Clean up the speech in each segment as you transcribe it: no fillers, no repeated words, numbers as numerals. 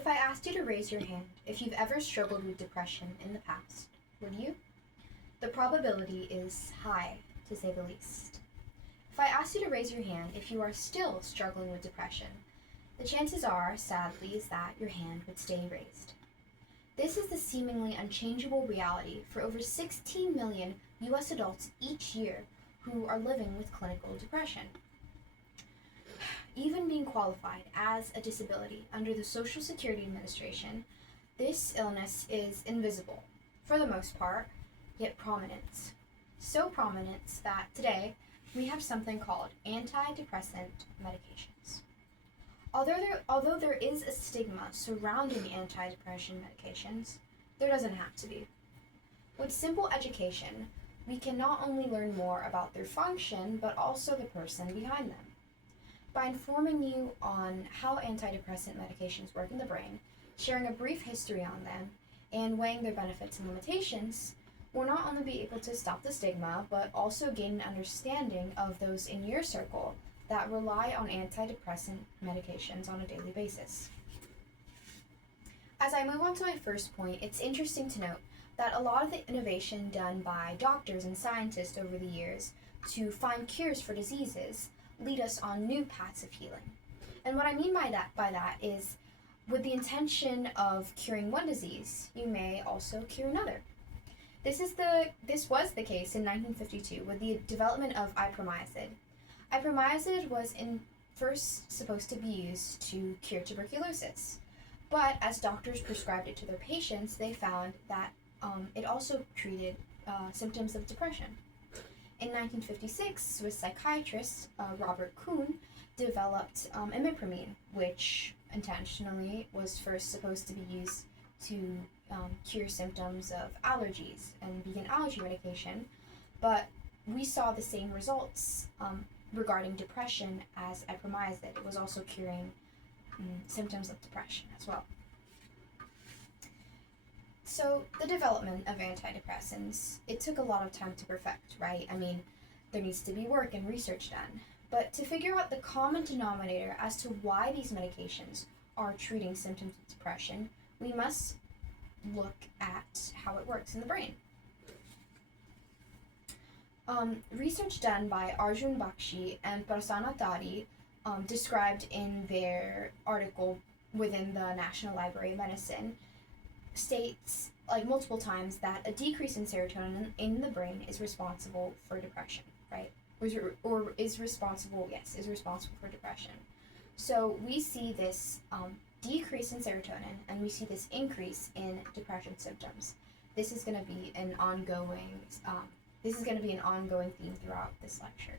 If I asked you to raise your hand if you've ever struggled with depression in the past, would you? The probability is high, to say the least. If I asked you to raise your hand if you are still struggling with depression, the chances are, sadly, is that your hand would stay raised. This is the seemingly unchangeable reality for over 16 million US adults each year who are living with clinical depression. Even being qualified as a disability under the Social Security Administration, this illness is invisible, for the most part, yet prominent. So prominent that today we have something called antidepressant medications. Although there is a stigma surrounding antidepressant medications, there doesn't have to be. With simple education, we can not only learn more about their function, but also the person behind them. By informing you on how antidepressant medications work in the brain, sharing a brief history on them, and weighing their benefits and limitations, we'll not only be able to stop the stigma, but also gain an understanding of those in your circle that rely on antidepressant medications on a daily basis. As I move on to my first point, it's interesting to note that a lot of the innovation done by doctors and scientists over the years to find cures for diseases lead us on new paths of healing. And what I mean by that is with the intention of curing one disease, you may also cure another. This was the case in 1952 with the development of ipromazid. Ipromazid was first supposed to be used to cure tuberculosis, but as doctors prescribed it to their patients, they found that it also treated symptoms of depression. In 1956, Swiss psychiatrist Robert Kuhn developed imipramine, which intentionally was first supposed to be used to cure symptoms of allergies and be an allergy medication, but we saw the same results regarding depression as ipromazid. It was also curing symptoms of depression as well. So the development of antidepressants, it took a lot of time to perfect, right? I mean, there needs to be work and research done. But to figure out the common denominator as to why these medications are treating symptoms of depression, we must look at how it works in the brain. Research done by Arjun Bakshi and Prasanna Tadi described in their article within the National Library of Medicine states multiple times that a decrease in serotonin in the brain is responsible for depression, right? Or is responsible for depression. So we see this decrease in serotonin and we see this increase in depression symptoms. This is going to be an ongoing theme throughout this lecture.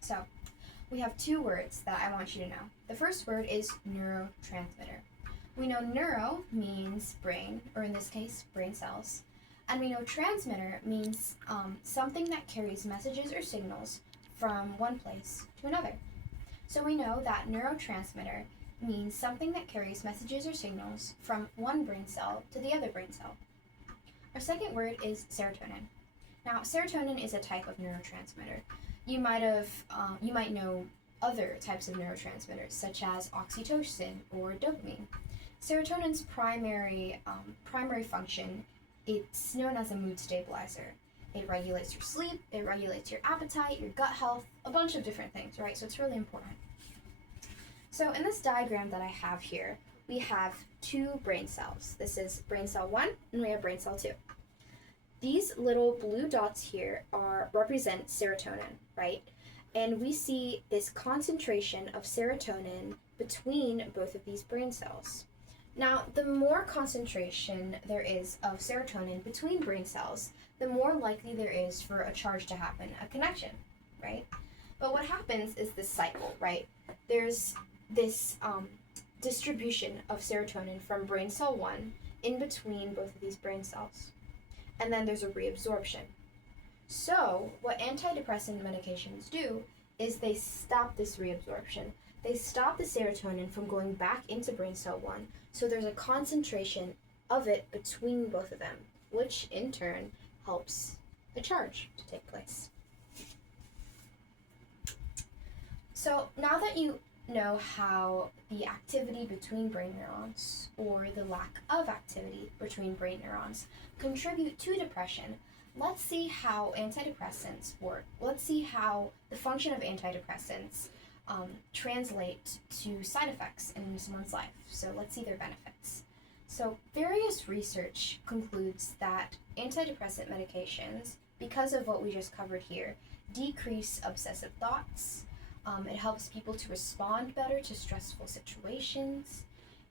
So we have two words that I want you to know. The first word is neurotransmitter. We know neuro means brain, or in this case, brain cells. And we know transmitter means something that carries messages or signals from one place to another. So we know that neurotransmitter means something that carries messages or signals from one brain cell to the other brain cell. Our second word is serotonin. Now, serotonin is a type of neurotransmitter. You might know other types of neurotransmitters, such as oxytocin or dopamine. Serotonin's primary function, it's known as a mood stabilizer. It regulates your sleep, it regulates your appetite, your gut health, a bunch of different things, right? So it's really important. So in this diagram that I have here, we have two brain cells. This is brain cell 1 and we have brain cell 2. These little blue dots here represent serotonin, right? And we see this concentration of serotonin between both of these brain cells. Now, the more concentration there is of serotonin between brain cells, the more likely there is for a charge to happen, a connection, right? But what happens is this cycle, right? There's this distribution of serotonin from brain cell 1 in between both of these brain cells. And then there's a reabsorption. So what antidepressant medications do is they stop this reabsorption. They stop the serotonin from going back into brain cell 1, so there's a concentration of it between both of them, which in turn helps the charge to take place. So now that you know how the activity between brain neurons or the lack of activity between brain neurons contribute to depression, let's see how antidepressants work. Let's see how the function of antidepressants translate to side effects in someone's life. So let's see their benefits. So various research concludes that antidepressant medications, because of what we just covered here, decrease obsessive thoughts. It helps people to respond better to stressful situations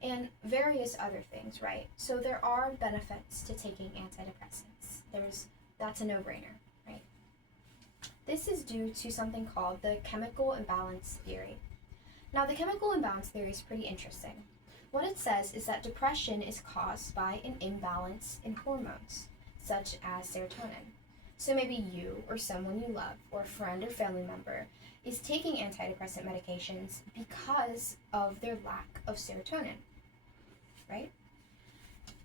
and various other things, right? So there are benefits to taking antidepressants. That's a no-brainer, right? This is due to something called the chemical imbalance theory. Now, the chemical imbalance theory is pretty interesting. What it says is that depression is caused by an imbalance in hormones, such as serotonin. So maybe you or someone you love or a friend or family member is taking antidepressant medications because of their lack of serotonin, right?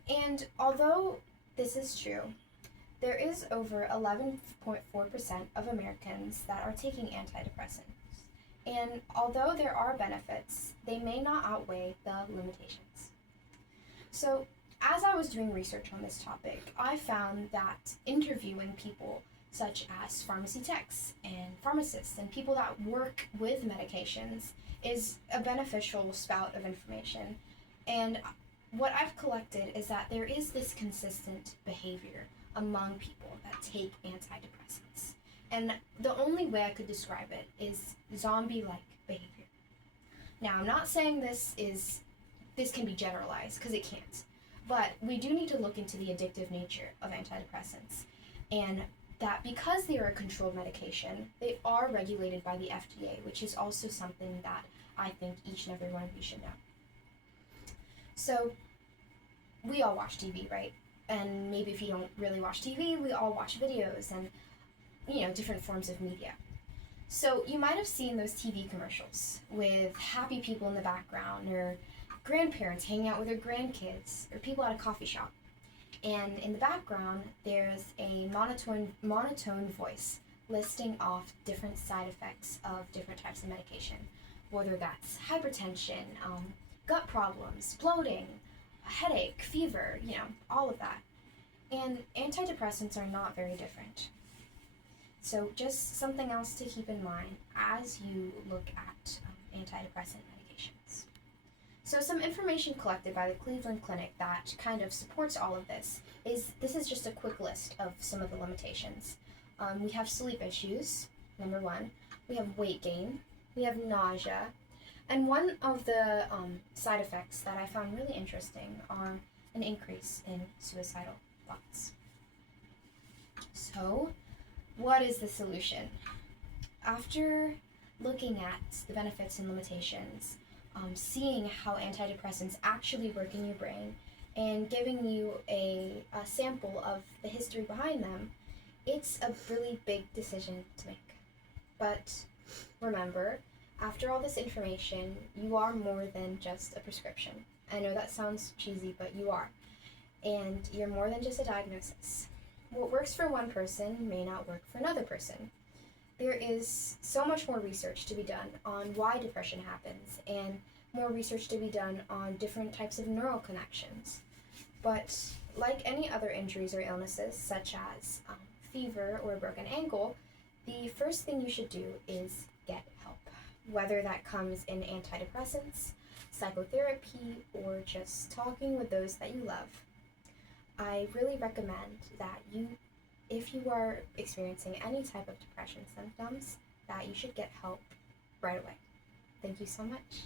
And although this is true, there is over 11.4% of Americans that are taking antidepressants. And although there are benefits, they may not outweigh the limitations. So, as I was doing research on this topic, I found that interviewing people such as pharmacy techs and pharmacists and people that work with medications is a beneficial spout of information. And what I've collected is that there is this consistent behavior among people that take antidepressants. And the only way I could describe it is zombie-like behavior. Now, I'm not saying this can be generalized, because it can't. But we do need to look into the addictive nature of antidepressants, and that because they are a controlled medication, they are regulated by the FDA, which is also something that I think each and every one of you should know. So, we all watch TV, right? And maybe if you don't really watch TV, we all watch videos and, different forms of media. So you might have seen those TV commercials with happy people in the background, or grandparents hanging out with their grandkids, or people at a coffee shop. And in the background, there's a monotone voice listing off different side effects of different types of medication, whether that's hypertension, gut problems, bloating, a headache, fever, all of that. And antidepressants are not very different. So just something else to keep in mind as you look at antidepressant medications. So some information collected by the Cleveland Clinic that kind of supports all of this is just a quick list of some of the limitations. We have sleep issues, number one. We have weight gain. We have nausea. And one of the side effects that I found really interesting are an increase in suicidal thoughts. So, what is the solution? After looking at the benefits and limitations, seeing how antidepressants actually work in your brain, and giving you a sample of the history behind them, it's a really big decision to make. But remember, after all this information, you are more than just a prescription. I know that sounds cheesy, but you are. And you're more than just a diagnosis. What works for one person may not work for another person. There is so much more research to be done on why depression happens, and more research to be done on different types of neural connections. But like any other injuries or illnesses, such as fever or a broken ankle, the first thing you should do is get help, whether that comes in antidepressants, psychotherapy, or just talking with those that you love. I really recommend that if you are experiencing any type of depression symptoms, that you should get help right away. Thank you so much.